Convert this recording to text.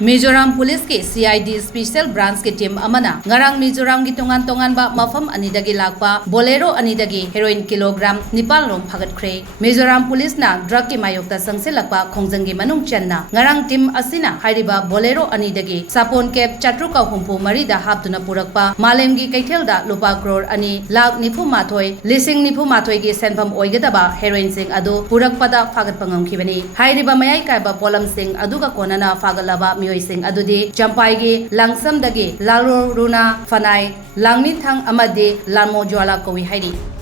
Mizoram Police के CID Special Branch के team अमना ngarang Mizoram की Tongan Tonganba Mafamda Anidagi lakpa Bolero Anidagi Heroin kilogram 9 Lom Fagatkhre Mizoram Police na drug ki mayokta sangsilakpa khongjang gi manung channa ngarang team asina hairiba Bolero Anidagi sapon cap chatruka humpu marida haptuna purakpa malem gi kaithelda lupa crore ani lakh nifu mathoi lising nifu mathoi gi senpham oigadaba heroin sing adu purakpada fagatpangam khibani hairiba mayai kaiba polam sing aduga konana fagalaba Sing adudi Champaigi Langsam dagi Lalo Runa Fanai Langni Thang Amadi Lamo Jwala Kowi Hairi